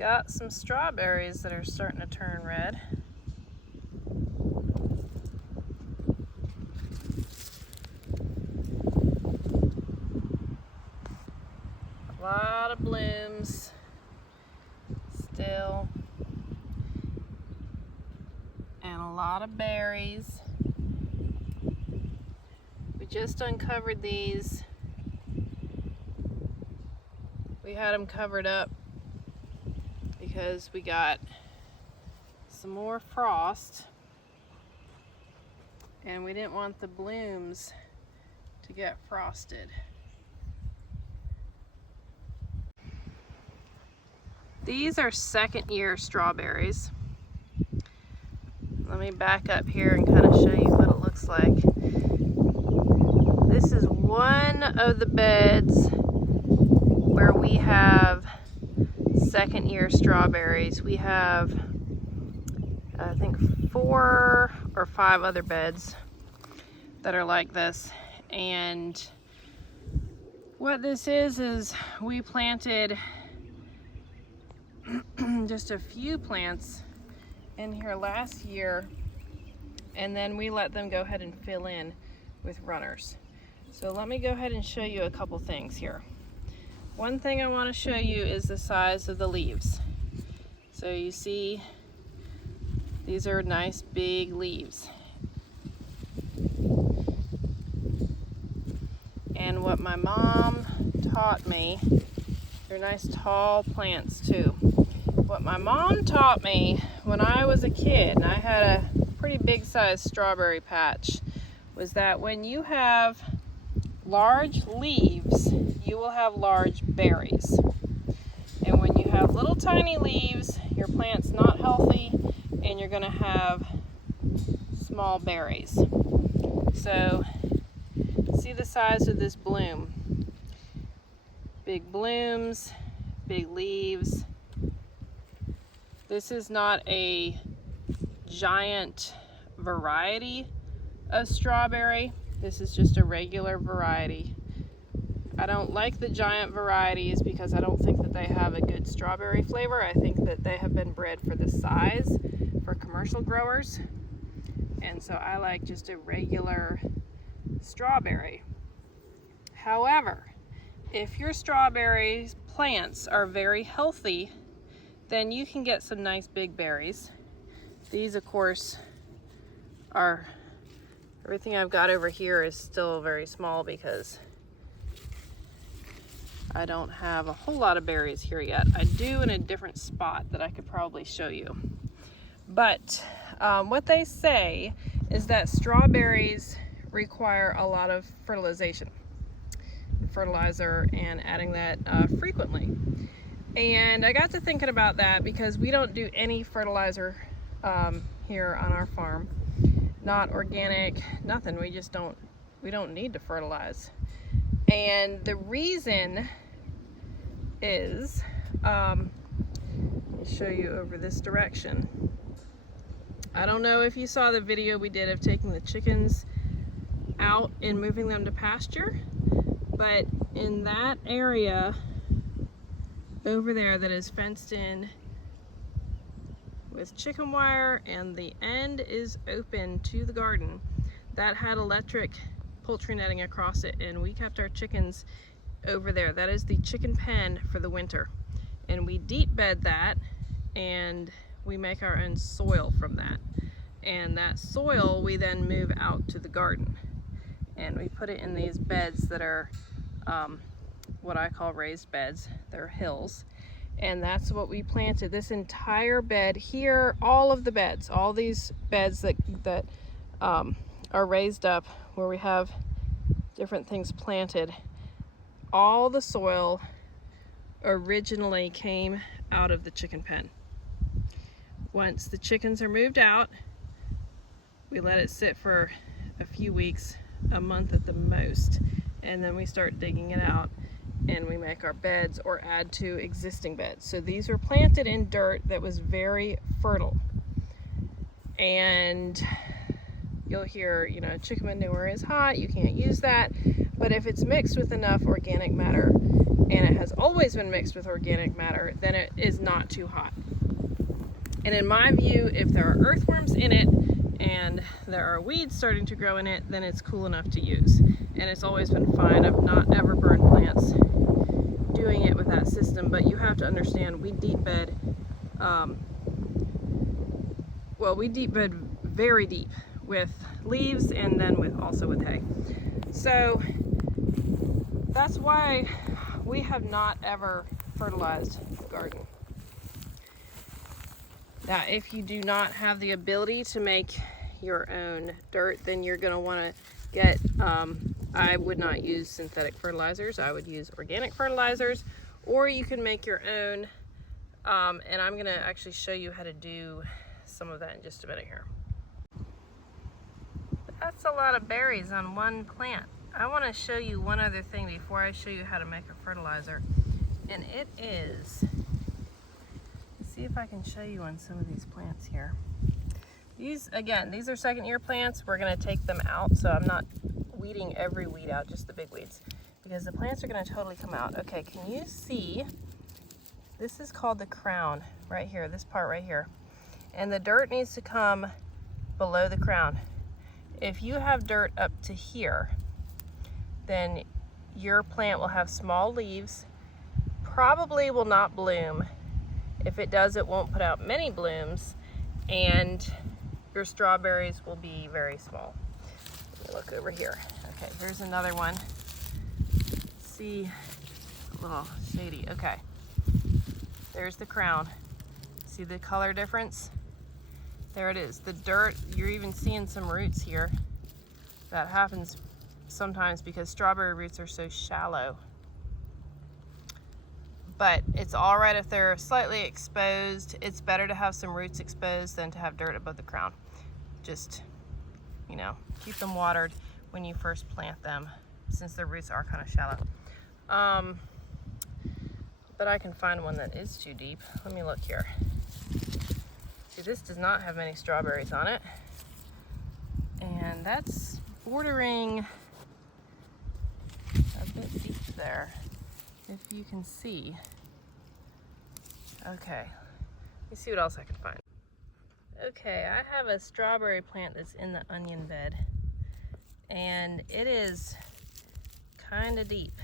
got some strawberries that are starting to turn red. A lot of blooms still, and a lot of berries. We just uncovered these. We had them covered up because we got some more frost and we didn't want the blooms to get frosted. These are second-year strawberries. Let me back up here and kind of show you what it looks like. This is one of the beds where we have second-year strawberries. We have, I think, 4 or 5 other beds that are like this. And what this is we planted just a few plants in here last year, and then we let them go ahead and fill in with runners. So let me go ahead and show you a couple things here. One thing I want to show you is the size of the leaves. So you see, these are nice big leaves. And what my mom taught me, they're nice tall plants too. What my mom taught me when I was a kid, and I had a pretty big sized strawberry patch, was that when you have large leaves, you will have large berries. And when you have little tiny leaves, your plant's not healthy and you're going to have small berries. So see the size of this bloom. Big blooms, big leaves. This is not a giant variety of strawberry. This is just a regular variety. I don't like the giant varieties because I don't think that they have a good strawberry flavor. I think that they have been bred for the size for commercial growers. And so I like just a regular strawberry. However, if your strawberry plants are very healthy, then you can get some nice big berries. These, of course, are, everything I've got over here is still very small because I don't have a whole lot of berries here yet. I do in a different spot that I could probably show you. But what they say is that strawberries require a lot of fertilizer, and adding that frequently. And I got to thinking about that because we don't do any fertilizer here on our farm. Not organic, nothing. We don't need to fertilize. And the reason is, let me show you over this direction. I don't know if you saw the video we did of taking the chickens out and moving them to pasture, but in that area over there that is fenced in with chicken wire and the end is open to the garden, that had electric poultry netting across it, and we kept our chickens over there. That is the chicken pen for the winter, and we deep bed that, and we make our own soil from that, and that soil we then move out to the garden, and we put it in these beds that are what I call raised beds. They're hills, and that's what we planted. This entire bed here, all of the beds, all these beds that are raised up where we have different things planted, all the soil originally came out of the chicken pen. Once the chickens are moved out, we let it sit for a few weeks, a month at the most, and then we start digging it out and we make our beds or add to existing beds. So these were planted in dirt that was very fertile. And you'll hear, you know, chicken manure is hot, you can't use that. But if it's mixed with enough organic matter, and it has always been mixed with organic matter, then it is not too hot. And in my view, if there are earthworms in it and there are weeds starting to grow in it, then it's cool enough to use. And it's always been fine. I've not ever burned plants doing it with that system, but you have to understand we deep bed, we deep bed very deep with leaves and then also with hay. So that's why we have not ever fertilized the garden. Now, if you do not have the ability to make your own dirt, then you're going to want to get, I would not use synthetic fertilizers. I would use organic fertilizers, or you can make your own. And I'm going to actually show you how to do some of that in just a minute here. That's a lot of berries on one plant. I want to show you one other thing before I show you how to make a fertilizer. And it is, let's see if I can show you on some of these plants here. These are second year plants. We're going to take them out, so I'm not weeding every weed out, just the big weeds, because the plants are going to totally come out. Okay, can you see? This is called the crown right here, this part right here. And the dirt needs to come below the crown. If you have dirt up to here, then your plant will have small leaves, probably will not bloom. If it does, it won't put out many blooms, and your strawberries will be very small. Let me look over here. Okay, here's another one. See, a little shady. Okay, there's the crown. See the color difference? There it is. The dirt, you're even seeing some roots here. That happens sometimes because strawberry roots are so shallow. But it's all right if they're slightly exposed. It's better to have some roots exposed than to have dirt above the crown. Just, you know, keep them watered when you first plant them, since their roots are kind of shallow. But I can find one that is too deep. Let me look here. See, this does not have many strawberries on it. And that's bordering a bit deep there, if you can see. Okay, let me see what else I can find. Okay, I have a strawberry plant that's in the onion bed, and it is kind of deep.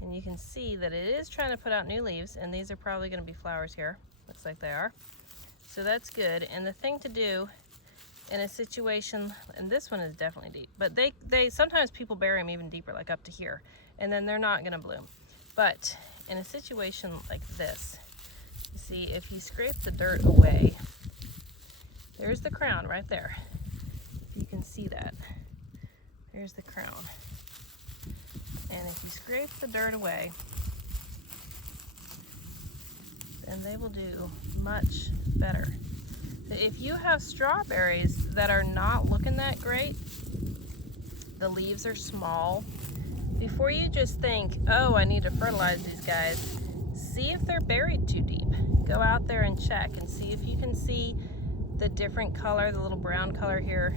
And you can see that it is trying to put out new leaves, and these are probably going to be flowers here. Looks like they are. So that's good. And the thing to do in a situation, and this one is definitely deep, but they sometimes people bury them even deeper, like up to here, and then they're not going to bloom. But in a situation like this, you see, if you scrape the dirt away, there's the crown right there. You can see that. There's the crown. And if you scrape the dirt away, then they will do much better. If you have strawberries that are not looking that great, the leaves are small, before you just think, oh, I need to fertilize these guys, see if they're buried too deep. Go out there and check and see if you can see the different color, the little brown color here,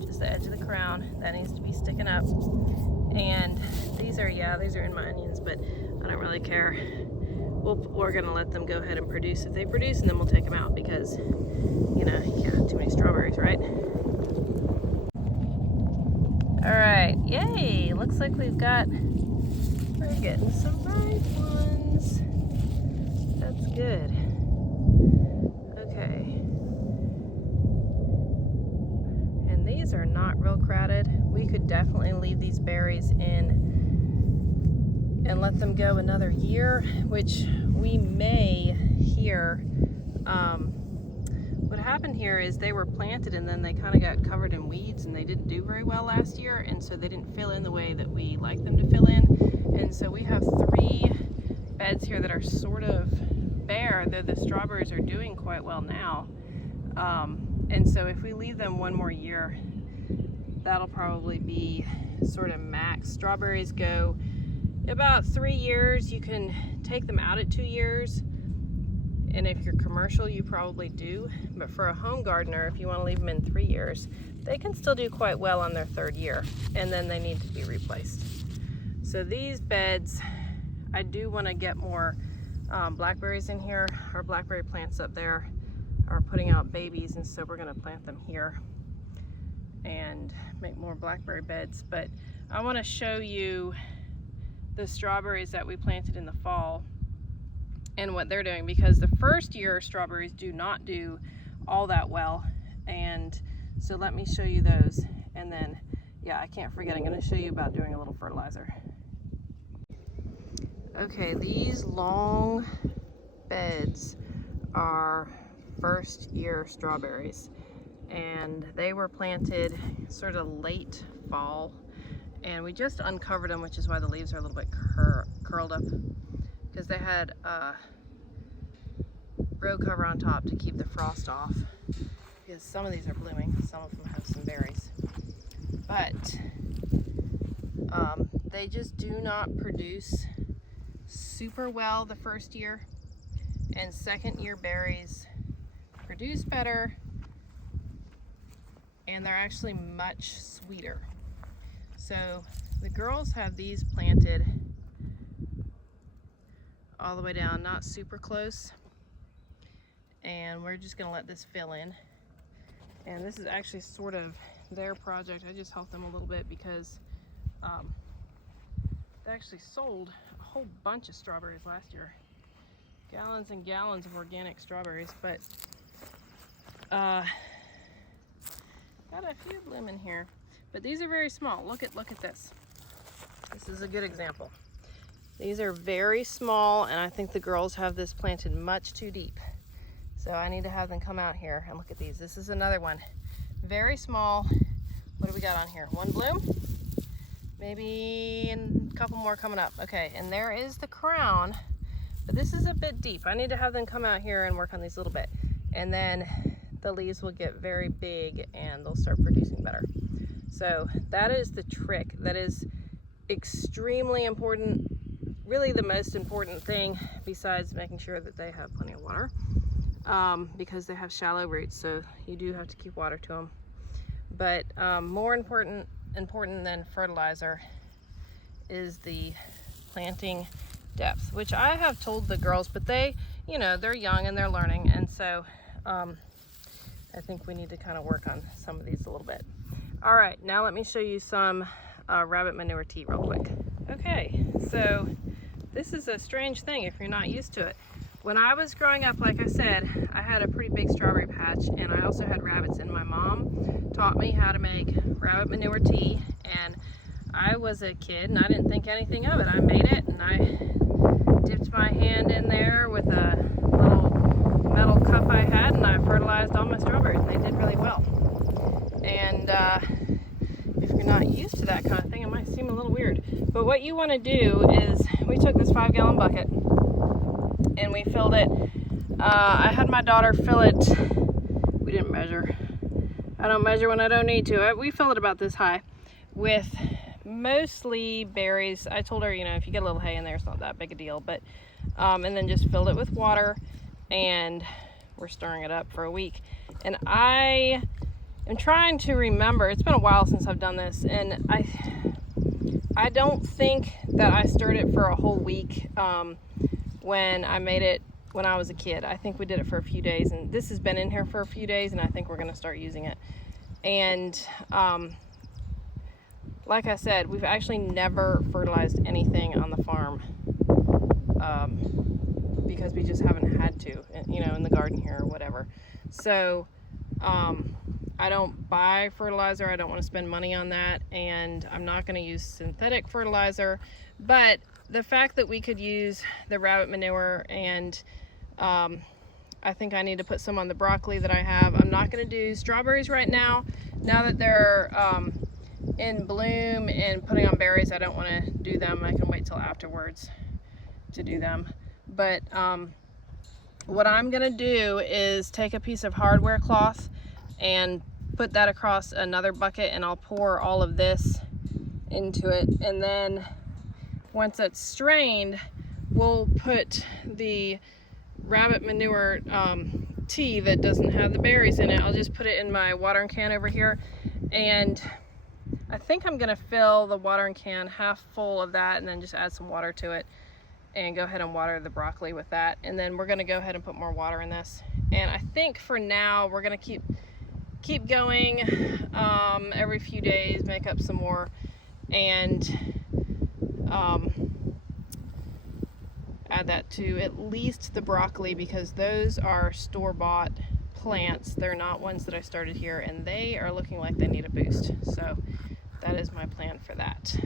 just the edge of the crown, that needs to be sticking up. And these are in my onions, but I don't really care. We're gonna let them go ahead and produce if they produce, and then we'll take them out because, you know, you can't have too many strawberries, right? All right, yay! Looks like we're getting some ripe ones. That's good. Okay. And these are not real crowded. We could definitely leave these berries in and let them go another year, which we may here. What happened here is they were planted and then they kind of got covered in weeds and they didn't do very well last year, and so they didn't fill in the way that we like them to fill in. And so we have 3 beds here that are sort of bare, though the strawberries are doing quite well now. And so if we leave them one more year, that'll probably be sort of max. Strawberries go about 3 years. You can take them out at 2 years. And if you're commercial, you probably do. But for a home gardener, if you want to leave them in 3 years, they can still do quite well on their 3rd year. And then they need to be replaced. So these beds I do want to get more blackberries in here. Our blackberry plants up there are putting out babies, and so we're going to plant them here and make more blackberry beds. But I want to show you the strawberries that we planted in the fall and what they're doing, because the first year strawberries do not do all that well. And so let me show you those, and then yeah, I can't forget, I'm going to show you about doing a little fertilizer. Okay, these long beds are first year strawberries, and they were planted sort of late fall, and we just uncovered them, which is why the leaves are a little bit curled up, because they had row cover on top to keep the frost off, because some of these are blooming, some of them have some berries, but they just do not produce super well the first year, and second year berries produce better, and they're actually much sweeter. So the girls have these planted all the way down, not super close, and we're just gonna let this fill in. And this is actually sort of their project. I just helped them a little bit because they actually sold a whole bunch of strawberries last year. Gallons and gallons of organic strawberries, but got a few bloom in here. But these are very small. Look at this. This is a good example. These are very small, and I think the girls have this planted much too deep. So I need to have them come out here and look at these. This is another one. Very small. What do we got on here? One bloom? Maybe a couple more coming up. Okay, and there is the crown, but this is a bit deep. I need to have them come out here and work on these a little bit. And then the leaves will get very big and they'll start producing better. So that is the trick. That is extremely important. Really the most important thing, besides making sure that they have plenty of water, because they have shallow roots, so you do have to keep water to them. But more important than fertilizer is the planting depth, which I have told the girls, but they, you know, they're young and they're learning, and so I think we need to kind of work on some of these a little bit. All right, now let me show you some rabbit manure tea real quick. Okay, so this is a strange thing if you're not used to it. When I was growing up, like I said, I had a pretty big strawberry patch, and I also had rabbits, and my mom taught me how to make rabbit manure tea, and I was a kid and I didn't think anything of it. I made it, and I dipped my hand in there with a little metal cup I had, and I fertilized all my strawberries, and they did really well. And if you're not used to that kind of thing, it might seem a little weird. But what you want to do is, we took this 5-gallon bucket and we filled it. I had my daughter fill it. We didn't measure. I don't measure when I don't need to. We filled it about this high with mostly berries. I told her, you know, if you get a little hay in there, it's not that big a deal. But and then just filled it with water, and we're stirring it up for a week. And I am trying to remember. It's been a while since I've done this, and I don't think that I stirred it for a whole week when I made it when I was a kid. I think we did it for a few days, and this has been in here for a few days, and I think we're going to start using it. And like I said, we've actually never fertilized anything on the farm because we just haven't had to, you know, in the garden here or whatever. So I don't buy fertilizer. I don't want to spend money on that, and I'm not going to use synthetic fertilizer. But the fact that we could use the rabbit manure, and I think I need to put some on the broccoli that I have. I'm not going to do strawberries right now. Now that they're in bloom and putting on berries, I don't want to do them. I can wait till afterwards to do them. But what I'm going to do is take a piece of hardware cloth and put that across another bucket, and I'll pour all of this into it, and then once it's strained, we'll put the rabbit manure tea that doesn't have the berries in it. I'll just put it in my watering can over here, and I think I'm gonna fill the watering can half full of that and then just add some water to it and go ahead and water the broccoli with that. And then we're gonna go ahead and put more water in this. And I think for now we're gonna keep going every few days, make up some more, and add that to at least the broccoli, because those are store-bought plants. They're not ones that I started here, and they are looking like they need a boost. So that is my plan for that.